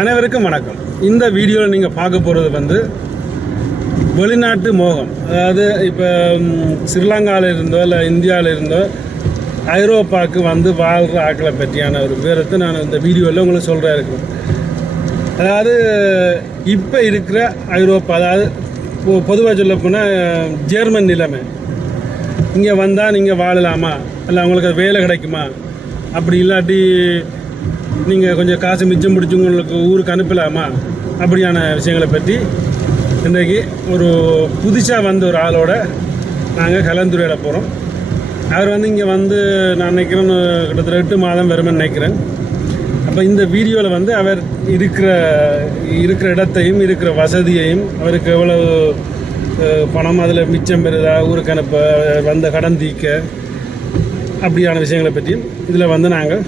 அனைவருக்கும் வணக்கம். இந்த வீடியோவில் நீங்கள் பார்க்க போகிறது வந்து வெளிநாட்டு மோகம். அதாவது இப்போ ஸ்ரீலங்காவில் இருந்தோ இல்லை இந்தியாவில் இருந்தோ ஐரோப்பாவுக்கு வந்து வாழ்கிற ஆக்களை பற்றியான ஒரு விவரத்தை நான் இந்த வீடியோவில் உங்களுக்கு சொல்கிறேன் இருக்கும் அதாவது இப்போ இருக்கிற ஐரோப்பா அதாவது பொதுவாக சொல்ல போனால் ஜெர்மன் நிலைமை. இங்கே வந்தால் நீங்கள் வாழலாமா? இல்லை அவங்களுக்கு அது வேலை கிடைக்குமா? அப்படி இல்லாட்டி நீங்கள் கொஞ்சம் காசு மிச்சம் பிடிச்சி உங்களுக்கு ஊருக்கு அனுப்பலாமா? அப்படியான விஷயங்களை பற்றி இன்றைக்கு ஒரு புதுசாக வந்த ஒரு ஆளோட நாங்கள் கலந்துரையாட போகிறோம் அவர் வந்து இங்கே வந்து நான் நினைக்கிறேன் கிட்டத்தட்ட எட்டு மாதம் வருமென்னு நினைக்கிறேன். அப்போ இந்த வீடியோவில் வந்து அவர் இருக்கிற இருக்கிற இடத்தையும் இருக்கிற வசதியையும் அவருக்கு எவ்வளவு பணம் அதில் மிச்சம் பெறுதா ஊருக்கு அனுப்ப வந்த கடன் தீக்க அப்படியான விஷயங்களை பற்றியும் இதில் வந்து நாங்கள்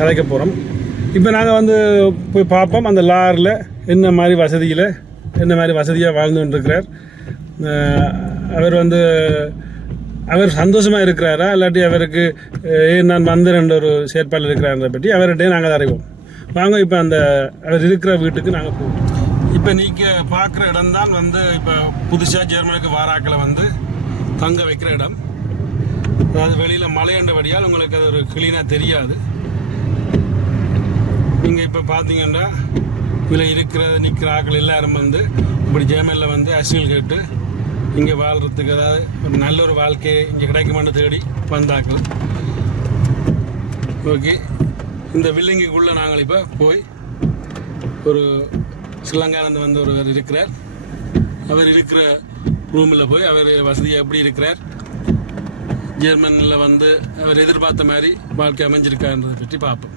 கலைக்க போகிறோம் இப்போ நாங்கள் வந்து போய் பார்ப்போம் அந்த லாரில் என்ன மாதிரி வசதியில் என்ன மாதிரி வசதியாக வாழ்ந்துட்டுருக்கிறார் அவர் வந்து அவர் சந்தோஷமாக இருக்கிறாரா? இல்லாட்டி அவருக்கு ஏன் நான் வந்தேன் ஒரு செயற்பாடு இருக்கிறாரதை பற்றி அவர்கிட்டே நாங்கள் அறிவோம். வாங்க இப்போ அந்த அவர் இருக்கிற வீட்டுக்கு நாங்கள் போவோம். இப்போ நீங்கள் பார்க்குற இடம் தான் வந்து இப்போ புதுசாக ஜெர்மனுக்கு வாராக்களை வந்து தங்க வைக்கிற இடம். அதாவது வெளியில் மலையண்டபடியால் உங்களுக்கு அது ஒரு கிளீனாக தெரியாது. நீங்கள் இப்போ பார்த்தீங்கன்னா இதில் இருக்கிற நிற்கிற ஆட்கள் எல்லாரும் வந்து இப்படி ஜேமலில் வந்து அரசியல் கேட்டு இங்கே வாழ்கிறதுக்கு ஏதாவது ஒரு நல்ல ஒரு வாழ்க்கையை இங்கே கிடைக்குமான்னு தேடி வந்தாக்கள் ஓகே. இந்த வில்லிங்குக்குள்ளே நாங்கள் இப்போ போய் ஒரு ஸ்ரீலங்காலேருந்து வந்த ஒருவர் இருக்கிறார். அவர் இருக்கிற ரூமில் போய் அவர் வசதியாக எப்படி இருக்கிறார்? ஜெர்மனில் வந்து அவர் எதிர்பார்த்த மாதிரி வாழ்க்கை அமைஞ்சிருக்கான்றதை பற்றி பார்ப்போம்.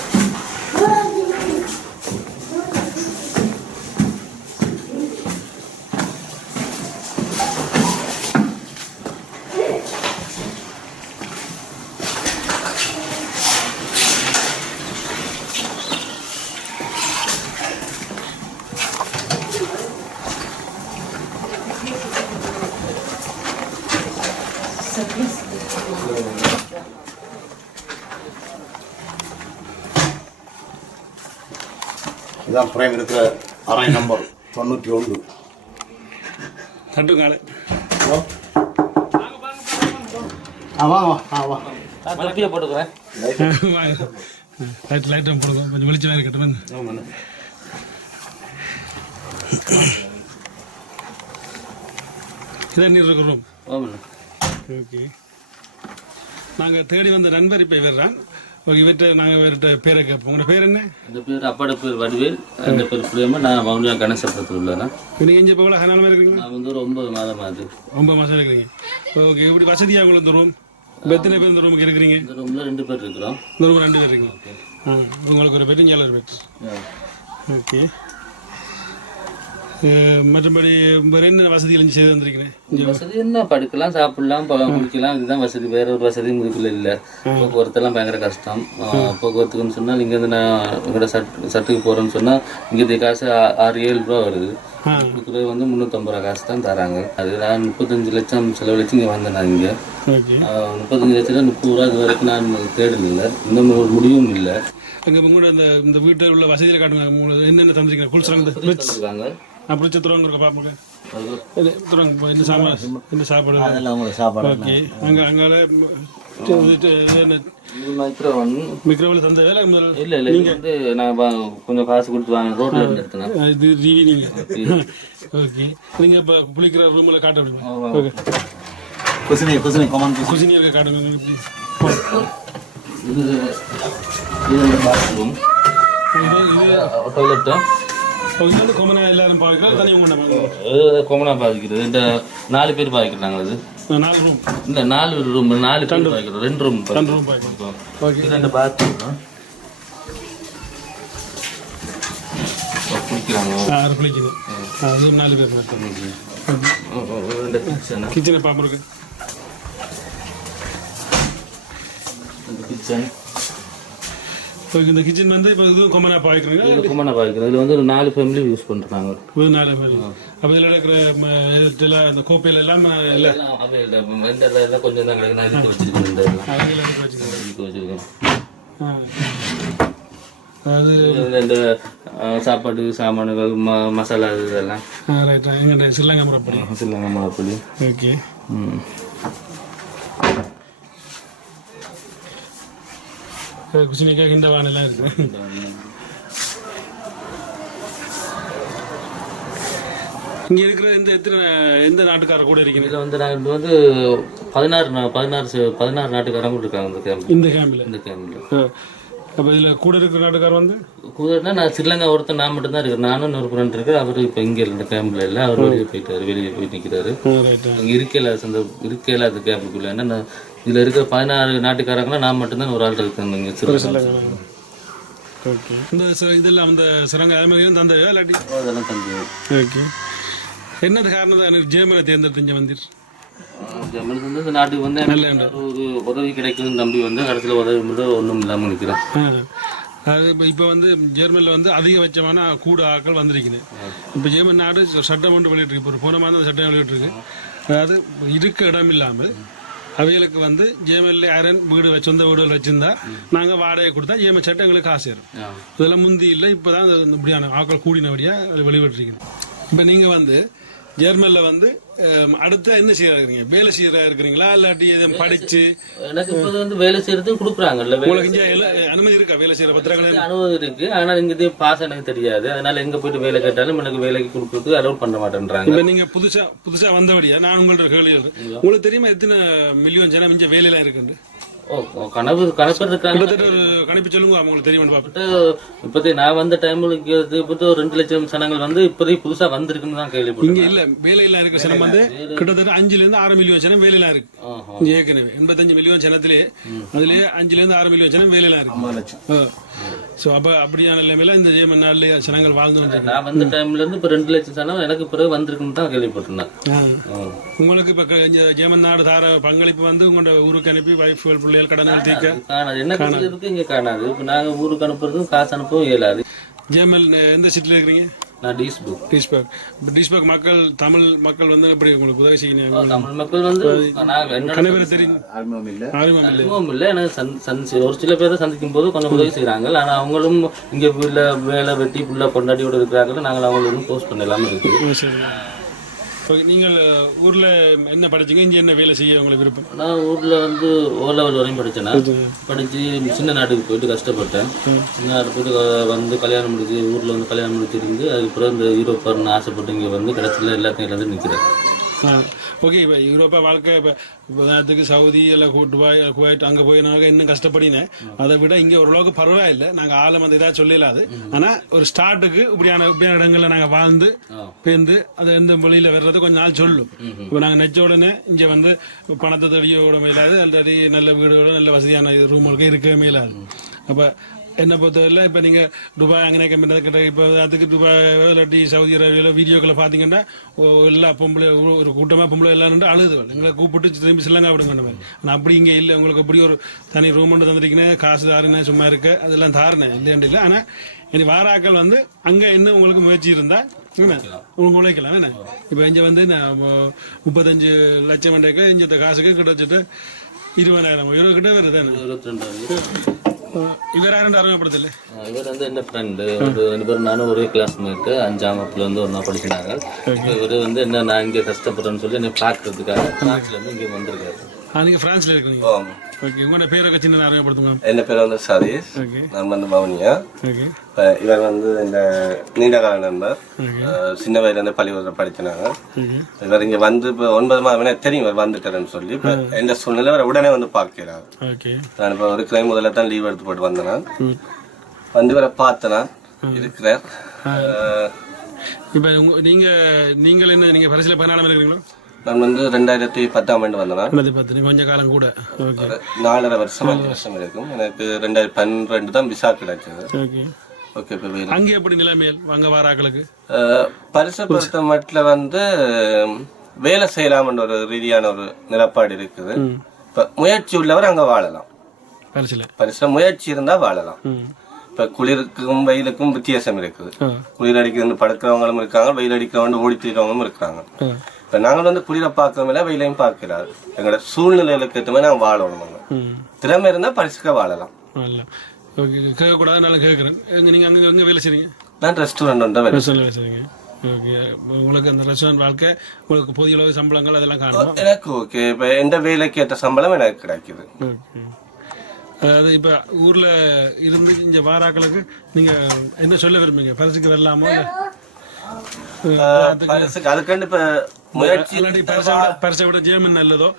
இதான் பிரேம் இருக்கிற அரை நம்பர் தொண்ணூற்றி ஒன்று. தட்டுங்கால ஆ வா போட்டுக்கிறேன் லைட் போடுங்க. கொஞ்சம் வெளிச்சமாக இருக்கட்டும் இதான் நீர் இருக்கிற ரூம் ஆமாண்ணா. ஓகே நாங்கள் தேடி வந்த நண்பர் இப்போ இவர்தான். ஓகே இவர்கிட்ட நாங்கள் இவர்கிட்ட பேரை கேட்போம். உங்களோட பேர் என்ன? இந்த பேர் அப்பாட பேர் வடிவேல். அந்த பேர் பிரேமா நான் வவுனியா கணேசபுரத்தில் உள்ளேன்னா நீங்கள் எங்கே இப்போ எவ்வளோ காலமாக இருக்கிறீங்க நான் வந்து ஒரு ஒன்பது மாதம் ஆகுது ஒன்பது மாதம் இருக்கிறீங்க. ஓகே இப்படி வசதியாக உங்களுக்கு இந்த ரூம் இப்போ எத்தனை பேர் இந்த ரூமுக்கு இருக்கிறீங்க? இந்த ரூமில் ரெண்டு பேர் இருக்கிறோம். இந்த ரூம் ரெண்டு பேர் இருக்கீங்க. உங்களுக்கு ஒரு இங்கே ஒரு பெட். ஓகே. மற்றபடி வேறு என்ன வசதிகள் செய்து வந்திருக்கிறேன் வசதி என்ன? படுக்கலாம் சாப்பிடலாம் குளிக்கலாம் இதுதான் வசதி. வேற ஒரு வசதியும் இதுக்குள்ள இல்லை. போக்குவரத்தெல்லாம் பயங்கர கஷ்டம். போக்குவரத்துக்குன்னு சொன்னால் இங்கேருந்து நான் எங்கள்ட சட் சட்டுக்கு போகிறேன்னு சொன்னால் இங்கே காசு ஆறு ஏழு ரூபா வருது. கொடுக்குறது வந்து முந்நூற்றம்பது ரூபா காசு தான் தராங்க. அது நான் முப்பத்தஞ்சு லட்சம் செலவழிச்சு இங்கே வந்தேன் நான் இங்கே. முப்பத்தஞ்சு லட்சம் முப்பது ரூபா இது வரைக்கும் நான் தேடல இன்னும் ஒரு முடிவும் இல்லை. அங்கே உங்களோட அந்த இந்த வீட்டில் உள்ள வசதியில் காட்டுங்க. என்னென்ன தந்திருக்கீங்க. குளிச்சுறாங்க அப்படி துறவங்க இருக்க இது துறவங்க என்ன சாப்பாடு என்ன சாப்பாடு அதெல்லாம் உங்களுக்கு சாப்பாடு ஓகே அங்கே அங்கால மிக்ரோவில் தந்த வேலை முதல்ல இல்ல இல்ல இது வந்து நான் கொஞ்சம் காசு கொடுத்து வாங்க எடுத்தேன் அஹ் இது டிவி நீங்கள் ஓகே நீங்கள் இப்போ குளிக்கிற ரூமில் காட்ட முடியுமா ஓகே குசினி குசினி கமான் குசினி இருக்க காட்டுங்க. இது இது பாத்ரூம் இது இது டாய்லெட்டும் இது வந்து கொமனா எல்லாரும் பார்க்கலாம் தனி உங்க நம்ம கொமனா பாதிக்கிறது. இந்த நாலு பேர் பாதிக்கிறாங்க அது நாலு ரூம் இல்ல நாலு ரூம் நாலு பேர் பாதிக்கிறோம் ரெண்டு ரூம் ரெண்டு ரூம் பார்க்கலாம் ஓகே. ரெண்டு பாத்ரூம் குளிக்கிறாங்க ஆறு குளிக்கணும் அது நாலு பேர் ரெண்டு கிச்சன் கிச்சனை பாம்பு இருக்கு. கிச்சன் இப்போ இந்த கிச்சன் வந்து இப்போ இதுவும் கொமனா பாய்க்கிறீங்க இது கும்பனா பாய்க்கிறோம் இதில் வந்து ஒரு நாலு ஃபேமிலி யூஸ் பண்ணுறாங்க ஒரு நாலு பேர் அப்போ இதில் இருக்கிற இதுல அந்த கோப்பையில எல்லாம் இல்லை. எல்லாம் கொஞ்சம் தான் கிடக்கு நான் இதுக்கு வச்சிருக்கேன். அதாவது இந்த- சாப்பாடு சாமான்கள் ம மசாலா இதெல்லாம். ரைட் எங்கிட்ட சில்லங்க முறைப்படி. சொல்லுங்க மிளகாப்பொடி ஓகே. ம். குசினிக்காய் இந்த வானெல்லாம் இருக்கு இங்க இருக்கிற இந்த எத்தனை எந்த நாட்டுக்காரர் கூட இருக்கீங்க இதில் வந்து நாங்கள் இது வந்து பதினாறு பதினாறு பதினாறு நாட்டுக்காரங்க இருக்காங்க இந்த கேம்ப் இந்த கேம்பில் இந்த கேம்பில் அப்போ இதில் கூட இருக்கிற நாட்டுக்காரர் வந்து கூடனா நான் ஸ்ரீலங்கா ஒருத்தர் நான் மட்டும் தான் இருக்கேன் நானும் இன்னொரு ஃப்ரெண்ட் இருக்கு அவர் இப்போ இங்கே இல்லை இந்த கேம்பில் இல்லை அவர் வெளியே போயிட்டாரு வெளியே போய் நிற்கிறாரு அங்கே இருக்கல அந்த இருக்கல அந்த கேம்புக்குள்ள ஏன்னா நான் இதில் இருக்கிற பதினாறு நாட்டுக்காரங்கன்னா நான் மட்டும்தான் ஒரு ஆள் இருக்கேன் இங்கே ஸ்ரீலங்கா ஓகே. இந்த இதெல்லாம் அந்த சுரங்க அது மாதிரி தந்த அதெல்லாம் தந்து ஓகே. என்னது காரணம் எனக்கு ஜெயமலை தேர்ந்தெடுத்தீங்க வந்தீர்? ஜம்மனுக்கு வந்து நாட்டுக்கு வந்து ஒரு உதவி கிடைக்குதுன்னு நம்பி வந்து கடைசியில் உதவி மட்டும் ஒன்றும் இல்லாமல் நிற்கிறேன். அது இப்போ இப்போ வந்து ஜெர்மனியில் வந்து அதிகபட்சமான கூட ஆட்கள் வந்திருக்குது. இப்போ ஜெர்மன் நாடு சட்டம் ஒன்று வெளியிட்டிருக்கு. இப்போ ஒரு போன மாதம் அந்த சட்டம் வெளியிட்டிருக்கு. அதாவது இருக்க இடம் இல்லாமல் அவைகளுக்கு வந்து ஜேமல்ல யாரன் வீடு வச்சு சொந்த வீடுகள் வச்சிருந்தா நாங்கள் வாடகை கொடுத்தா ஜேம சட்டம் எங்களுக்கு காசு ஏறும் இதெல்லாம் முந்தி இல்லை இப்போ தான் இப்படியான ஆட்கள் கூடினபடியாக அது வெளிவிட்டிருக்குது இப்போ நீங்கள் வந்து ஜெர்மனில் வந்து அடுத்த என்ன செய்யறா இருக்கிறீங்க வேலை செய்யறா இருக்கிறீங்களா? இல்லாட்டி எதுவும் படிச்சு எனக்கு இப்போ வந்து வேலை செய்யறதுக்கு கொடுக்குறாங்கல்ல உங்களுக்கு அனுமதி இருக்கா? வேலை செய்யற பத்திரங்கள் அனுபவம் இருக்கு. ஆனால் இங்கே இது பாஸ் எனக்கு தெரியாது. அதனால எங்க போயிட்டு வேலை கேட்டாலும் எனக்கு வேலைக்கு கொடுக்கறதுக்கு அலோட் பண்ண மாட்டேன்றாங்க. இப்ப நீங்க புதுசா புதுசா வந்தபடியா நான் உங்கள்ட்ட கேள்வி. உங்களுக்கு தெரியுமா எத்தனை மில்லியன் ஜனம் இங்க வேலையெல்லாம் ஓ, கனவு கணக்கு கணிப்பு சொல்லுங்க உங்களுக்கு தெரியுமா பாப்பா இப்போதைக்கு நான் வந்த டைம்ல இப்போது ஒரு ரெண்டு லட்சம் சனங்கள் வந்து இப்போதைக்கு புதுசா வந்திருக்குன்னு தான் கேள்விப்பட்டேன் இங்க இல்ல வேலையெல்லாம் இருக்கிற ஜனம் வந்து கிட்டத்தட்ட அஞ்சுல இருந்து ஆறு மில்லியன் ஜனம் வேலையெல்லாம் இருக்கு. ஏற்கனவே எண்பத்தஞ்சு மில்லியன் ஜனத்திலே அதுலயே அஞ்சுல இருந்து ஆறு மில்லியன் ஜனம் வேலையெல்லாம் இருக்கு. சோ அப்ப அப்படியான நிலைமையில இந்த ஜெயமன் நாள்ல ஜனங்கள் வாழ்ந்து வந்தாங்க நான் வந்த டைம்ல இருந்து இப்போ ரெண்டு லட்சம் சனம் எனக்கு பிறகு வந்திருக்குன்னு தான் கேள்விப்பட்டிருந்தேன். உங்களுக்கு இப்ப இந்த ஜெயமன் நாடு தார பங்களிப்பு வந்து உங்களோட ஊருக்கு அனுப்பி வைஃப்கள் பிள்ளைகள் கடன்கள் தீர்க்க? காணாது. என்ன இருக்கு இங்க காணாது. இப்போ நாங்க ஊருக்கு அனுப்புறதும் காசு அனுப்பவும் இயலாது. ஜெயமல் எந்த சீட்ல இருக்கிறீங்க? நான் டீஸ் புக் டிஸ்பர்க். இப்போ டிஸ்பர்க் மக்கள் தமிழ் மக்கள் வந்து எப்படி உங்களுக்கு உதவி செய்யணும் தமிழ் மக்கள் வந்து கணவரை தெரியும் இல்லை. ஆர்வம் இல்லை. எனக்கு சந் சந்தி ஒரு சில பேரை சந்திக்கும் போது கொஞ்சம் உதவி செய்கிறாங்க. ஆனால் அவங்களும் இங்கே வீட்டில் வேலை வெட்டி புள்ள கொண்டாடியோடு இருக்கிறாங்க நாங்கள் அவங்களுக்கு போஸ்ட் பண்ணலாம இருக்குது. ம், சரி. ஓகே நீங்கள் ஊர்ல என்ன படிச்சீங்க? இங்க என்ன வேலை செய்ய உங்களுக்கு விருப்பம்? நான் ஊரில் வந்து ஓ லெவல் வரையும் படித்தேன்னா படித்து சின்ன நாட்டுக்கு போயிட்டு கஷ்டப்பட்டேன். சின்ன நாட்டுக்கு போயிட்டு வந்து கல்யாணம் முடிச்சு ஊரில் வந்து கல்யாணம் முடிச்சிருந்து அதுக்கப்புறம் இந்த யூரோப் வரணும்னு ஆசைப்பட்டு இங்கே வந்து கடைசியில் எல்லாத்தையும் இழந்து நிற்கிறேன் ஓகே இப்போ யூரோப்பா வாழ்க்கை இப்போ உதாரணத்துக்கு சவுதி இல்லை கு- துபாய் குவைட் அங்கே போய் நாங்கள் இன்னும் கஷ்டப்படினேன் அதை விட இங்கே ஓரளவுக்கு பரவாயில்லை நாங்கள் ஆழம் அந்த இதாக சொல்லலாது ஆனால் ஒரு ஸ்டார்ட்டுக்கு இப்படியான இப்படியான இடங்களில் நாங்கள் வாழ்ந்து. பேர்ந்து அது எந்த மொழியில் வர்றது கொஞ்ச நாள் சொல்லும் இப்போ நாங்கள் நெச்ச உடனே இங்கே வந்து பணத்தை தேடிய விட மேலாது அல்லது நல்ல வீடுகளோ நல்ல வசதியான ரூம்களுக்கு இருக்கவே மேலாது அப்போ என்னை பொறுத்தவரையில் இப்போ நீங்கள் துபாய் அங்கே கிட்ட இப்போ அதுக்கு துபாய் இல்லாட்டி சவுதி அரேபியாவில் வீடியோக்களை பார்த்தீங்கன்னா எல்லா பொம்பளை ஒரு- கூட்டமாக பொம்பளை எல்லாம் நின்று அழுதுவள் எங்களை கூப்பிட்டு திரும்பி சில்லங்கா விடுங்க அந்த மாதிரி. ஆனால் அப்படி இங்கே இல்லை. உங்களுக்கு எப்படி ஒரு தனி ரூம் ஒன்று தந்துட்டீங்கன்னா காசு தாருனே சும்மா இருக்க. அதெல்லாம் தாருனேன் இல்லையாண்டு இல்லை. ஆனால் இனி வாராக்கள் வந்து அங்கே என்ன உங்களுக்கு முயற்சி இருந்தால் உங்களுக்கு உழைக்கலாம். என்ன? இப்போ இங்கே வந்து நான் முப்பத்தஞ்சு லட்சம் மண்டைக்கு இங்கே காசுக்கு கிட்டத்தட்ட இருபதாயிரம் யூரோ கிட்ட வருது இருபத்தி இவர் யாரும் அறிமுகப்படுத்தல இவர் வந்து என்ன ஃப்ரெண்டு ஒரு ரெண்டு பேரும் நானும் ஒரே கிளாஸ்மேட்டு அஞ்சாம் வகுப்புல வந்து ஒன்றா படிச்சினாங்க இவர் வந்து என்ன நான் இங்கே கஷ்டப்படுறேன்னு சொல்லி என்னை பார்க்கறதுக்காக ஃப்ரான்ஸ்ல இருந்து இங்கே வந்திருக்காரு நீங்கள் ஃப்ரான்ஸில் இருக்கிறீங்க ஓகே உங்களோட பேரை சின்ன அறிமுகப்படுத்துங்க. என் பேர் வந்து சதீஷ். நான் வந்து மௌனியா இவர் வந்து இந்த நீண்டகால நண்பர். சின்ன வயதுல இருந்து பள்ளிக்கூடத்தில் படிச்சினாங்க. ஓகே இவர் இங்க வந்து இப்போ ஒன்பது மாதம் தெரியும் இவர் வந்துட்டாருன்னு சொல்லி. இப்போ எந்த சூழ்நிலை இவர் உடனே வந்து பார்க்கிறார். நான் இப்போ ஒரு கிளை முதல்ல தான் லீவ் எடுத்து போட்டு வந்தேன் நான். வந்து இவரை பார்த்தேன் இருக்கிறார் அஹ் இப்போ உங்க நீங்கள் நீங்கள் என்ன நீங்கள் பரிசில் பதினாலாம் இருக்கிறீங்களோ? நான் வந்து ரெண்டாயிரத்தி பத்தாம் ஆண்டு வந்தேன் கொஞ்சம் காலம் கூட. நாலரை வருஷம் அஞ்சு வருஷம் இருக்கும் எனக்கு ரெண்டாயிரத்தி பன்னிரெண்டு தான் விசா கிடைச்சது. ஓகே இப்போ அங்கே எப்படி நிலைமையல் வாங்க வார ஆக்களுக்கு அஹ் பரிசை பொறுத்த மட்டும் வந்து வேலை செய்யலாம்ன்ற ஒரு ரீதியான ஒரு நிலப்பாடு இருக்குது. இப்ப முயற்சி உள்ளவர் அங்க வாழலாம். பரிசில். பரிசுல முயற்சி இருந்தா வாழலாம். இப்ப குளிருக்கும் வெயிலுக்கும் வித்தியாசம் இருக்குது. குளிர் அடிக்கிறது படுக்கிறவங்களும் இருக்காங்க வெயில் அடிக்கிறவங்க ஓடி தீரவங்களும் இருக்காங்க. இப்ப நாங்கள் வந்து குளிரை பார்க்கறோம் வெயிலையும் பார்க்கிறாரு. எங்களோட சூழ்நிலைகளுக்கு ஏற்ற மாதிரி நாங்கள் வாழணும் திறமை இருந்தா பரிசுக்க வாழலாம். கேட்கக்கூடாது நல்லா கேட்குறேன். நீங்கள் அங்கே எங்கே வேலை செய்றீங்க? நான் ரெஸ்டாரண்ட் வந்து வேலை செய்றீங்க. உங்களுக்கு அந்த ரெஸ்டாரண்ட் வாழ்க்கை உங்களுக்கு போதிய சம்பளங்கள் அதெல்லாம் காணும்? எனக்கு ஓகே இப்ப எந்த வேலைக்கு ஏற்ற சம்பளம் எனக்கு கிடைக்குது. அதாவது இப்போ ஊரில் இருந்து இங்கே வாராக்களுக்கு நீங்கள் என்ன சொல்ல விரும்புங்க பரிசுக்கு வரலாமா? அதுக்காண்டு இப்ப முயற்சி பரிசை விட ஜேமன் நல்லதோ?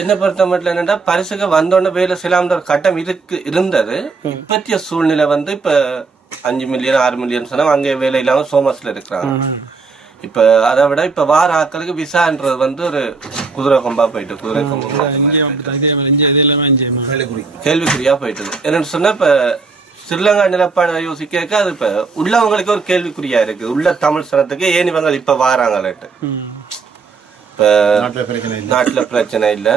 என்ன பொறுத்த மட்டும் என்னன்னா பரிசுக்கு வந்தோடனே வேலை செய்யலாம்ன்ற கட்டம் இருக்கு இருந்தது. இப்பத்திய சூழ்நிலை வந்து இப்ப அஞ்சு மில்லியன் ஆறு மில்லியன் சொன்னா அங்கே வேலை இல்லாம சோமஸ்ல இருக்கிறாங்க. இப்ப அதை விட இப்ப வார ஆட்களுக்கு விசான்றது வந்து ஒரு குதிரை கொம்பா போயிட்டு குதிரை கொம்பா. கேள்விக்குறியா போயிட்டது. என்னன்னு சொன்னா இப்ப ஸ்ரீலங்கா நிலப்பாடு யோசிக்க அது இப்ப உள்ளவங்களுக்கு ஒரு கேள்விக்குறியா இருக்கு. உள்ள தமிழ் சனத்துக்கு ஏன் இவங்க இப்ப வாராங்கள்ட்டு ம் இப்ப நாட்டில் பிரச்சனை இல்லை.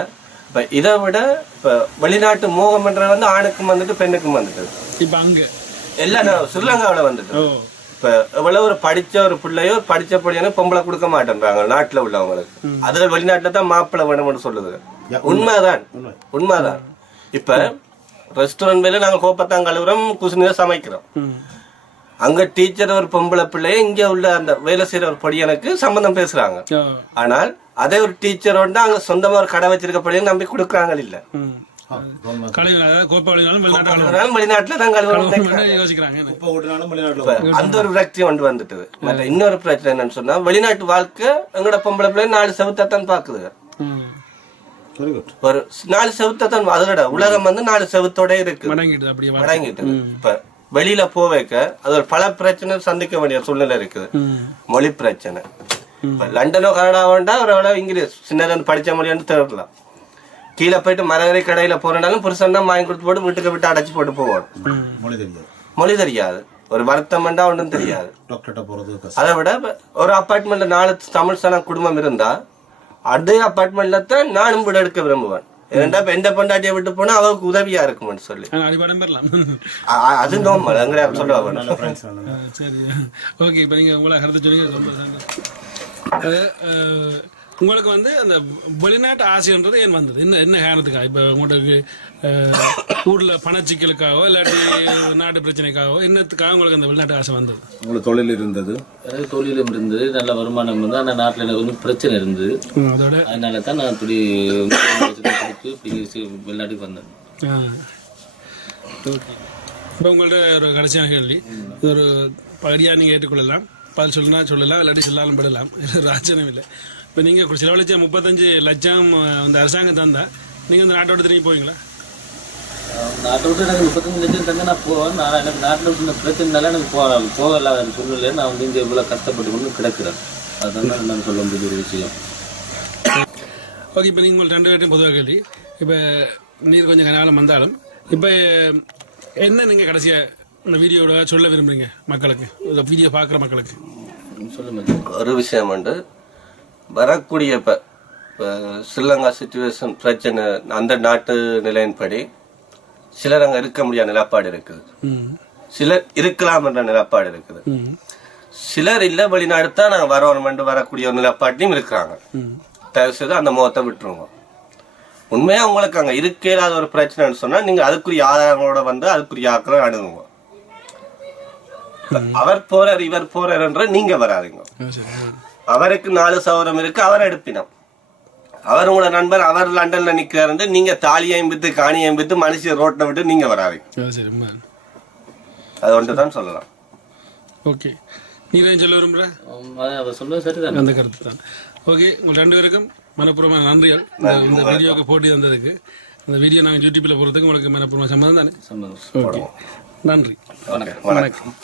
இப்ப இதை விட இப்ப வெளிநாட்டு மோகம்ன்றது வந்து ஆணுக்கும் வந்துட்டு பெண்ணுக்கும் வந்துட்டு. இப்போ அங்கே. எல்லாம் ஸ்ரீலங்காவில வந்துட்டு. இப்ப எவ்வளவு ஒரு படிச்ச ஒரு பிள்ளையோ படிச்ச பிள்ளையான பொம்பளை கொடுக்க மாட்டேன்றாங்க நாட்டுல உள்ளவங்களுக்கு. அதுல வெளிநாட்டுல தான் மாப்பிள்ளை வேணும்னு சொல்லுது. உண்மைதான். உண்மைதான். இப்ப ரெஸ்டாரண்ட் வேலை நாங்க கோப்பத்தான் கழுவுறோம் குசுனியா சமைக்கிறோம். அங்க டீச்சர் ஒரு பொம்பளை பிள்ளைய இங்க உள்ள அந்த வேலை செய்யற ஒரு படியனுக்கு சம்பந்தம் பேசுறாங்க. ஓ ஆனால் அதே ஒரு டீச்சர் வந்து அங்க சொந்தமா ஒரு கடை வச்சிருக்க பிள்ளைங்க நம்பி கொடுக்குறாங்க இல்ல. அதாவது கோப்பாளினாலும் வெளிநாட்டுல தான் யோசிக்கிறாங்க ஓட்டினாலும் வெளிநாட்டில் அந்த ஒரு வந்துட்டது மற்ற இன்னொரு பிரச்சனை என்னன்னு சொன்னா வெளிநாட்டு வாழ்க்கை எங்களோட பொம்பளை பிள்ளை நாலு வெரி குட் ஒரு நாலு செவுத்தான் அதோட உலகம் வந்து நாலு செவுத்தோட இருக்கு. மடங்கிட்டு இப்ப வெளியில போவேக்க அது ஒரு பல பிரச்சனை சந்திக்க வேண்டிய சூழ்நிலை இருக்குது. மொழி பிரச்சனை. இப்ப லண்டனோ கனடாவோண்டா ஒரு இங்கிலீஷ். சின்னதுல படிச்ச மொழியான்னு தேடலாம். கீழே போயிட்டு மரகரை கடையில போறனாலும் புருஷன் தான் வாங்கி கொடுத்து போட்டு வீட்டுக்கு விட்டு அடைச்சு போட்டு போவான். ம் மொழி தெரியாது. மொழி தெரியாது. ஒரு வருத்தம்ண்டா ஒன்றும் தெரியாது. அதை விட ஒரு அப்பார்ட்மெண்ட்ல நாலு தமிழ் சன குடும்பம் இருந்தா அதே அப்பார்ட்மெண்ட்ல தான் நானும் வீடு எடுக்க விரும்புவேன். இப்ப எந்த பொண்டாட்டியை விட்டு போனா அவருக்கு உதவியா இருக்கும்னு சொல்லி. அது நோமல் அங்கே சொல்லுவாங்க ஓகே இப்போ நீங்கள் உங்களை கருத்து சொன்னீங்க உங்களுக்கு வந்து அந்த வெளிநாட்டு ஆசைன்றது ஏன் வந்தது? என்ன என்ன காரணத்துக்காக? இப்போ உங்களுக்கு ஊரில் பணச்சிக்கலுக்காகவோ இல்லாட்டி நாட்டு பிரச்சனைக்காகவோ என்னத்துக்காக உங்களுக்கு அந்த வெளிநாட்டு ஆசை வந்தது? உங்களுக்கு தொழில் இருந்தது? எனக்கு தொழிலும் இருந்தது நல்ல வருமானம் இருந்தது ஆனால் நாட்டில் எனக்கு கொஞ்சம் பிரச்சனை இருந்தது. அதோட. அதனால தான் நான் இப்படி வெளிநாட்டுக்கு வந்தேன். ஓகே. இப்போ உங்கள்ட்ட ஒரு கடைசியான கேள்வி. ஒரு பகுதியாக நீங்கள் ஏற்றுக்கொள்ளலாம். பதில் சொல்லுனா சொல்லலாம் இல்லாட்டி சொல்லாலும் படலாம். இது ஒரு ஆச்சரியம் இல்லை. இப்போ நீங்கள் செலவழிச்ச முப்பத்தஞ்சு லட்சம் அந்த அரசாங்கம் தந்தா நீங்கள் இந்த நாட்டை விட்டு திரும்பி போவீங்களா? நாட்டை விட்டு எனக்கு முப்பத்தஞ்சு லட்சம் தங்க நான் போவேன். நான் எனக்கு நாட்டில் இருந்த பிரச்சனைனால எனக்கு போக போகல சூழ்நிலை நான் வந்து இங்கே இவ்வளோ கஷ்டப்பட்டு கொண்டு கிடக்கிறேன். அதுதான் நான் சொல்ல முடிஞ்ச ஒரு விஷயம். ஓகே இப்போ நீங்கள் ரெண்டு பேர்ட்டையும் பொதுவாக கேள்வி. இப்போ நீர் கொஞ்சம் காலம் வந்தாலும் இப்போ என்ன நீங்கள் கடைசியாக இந்த வீடியோட சொல்ல விரும்புறீங்க மக்களுக்கு? இந்த வீடியோ பார்க்குற மக்களுக்கு. சொல்லுங்க. ஒரு விஷயம் உண்டு. வரக்கூடிய இப்ப ஸ்ரீலங்கா சுச்சுவேஷன் பிரச்சனை அந்த நாட்டு நிலையின்படி சிலர் அங்க இருக்க முடியாத நிலப்பாடு இருக்குது சிலர் இருக்கலாம் என்ற நிலப்பாடு இருக்குது. சிலர் இல்ல வெளிநாடு தான் நாங்க வரணும்னு வரக்கூடிய ஒரு நிலப்பாட்டிலையும் இருக்கிறாங்க. தயவு செய்து அந்த முகத்தை விட்டுருங்க. உண்மையா உங்களுக்கு அங்க இருக்க இல்லாத ஒரு பிரச்சனைன்னு சொன்னா நீங்க அதுக்குரிய ஆதாரங்களோட வந்து அதுக்குரிய ஆக்களை அணுகுங்க. அவர் போறார் இவர் போறாருன்ற நீங்க வராதீங்க. அவருக்கு நாலு சவரம் இருக்கு அவர் எடுப்பினம். அவர் உங்களோட நண்பர் அவர் லண்டன்ல நிக்கிறாரு நீங்க தாலியையும் வித்து காணியையும் வித்து மனுஷன் ரோட்ல விட்டு நீங்க வராதீங்க. அது ஒன்று தான் சொல்லலாம். ஓகே. நீங்கள் சொல்ல விரும்புகிற அவர் சொல்லுவது சரிதான். அந்த கருத்து தான் ஓகே உங்கள் ரெண்டு பேருக்கும் மனப்பூர்வமான நன்றிகள். இந்த இந்த வீடியோக்கு போட்டி வந்ததுக்கு. அந்த வீடியோ நாங்கள் யூடியூப்பில் போகிறதுக்கு உங்களுக்கு மனப்பூர்வமான சம்மதம் தானே? ஓகே. நன்றி. வணக்கம்.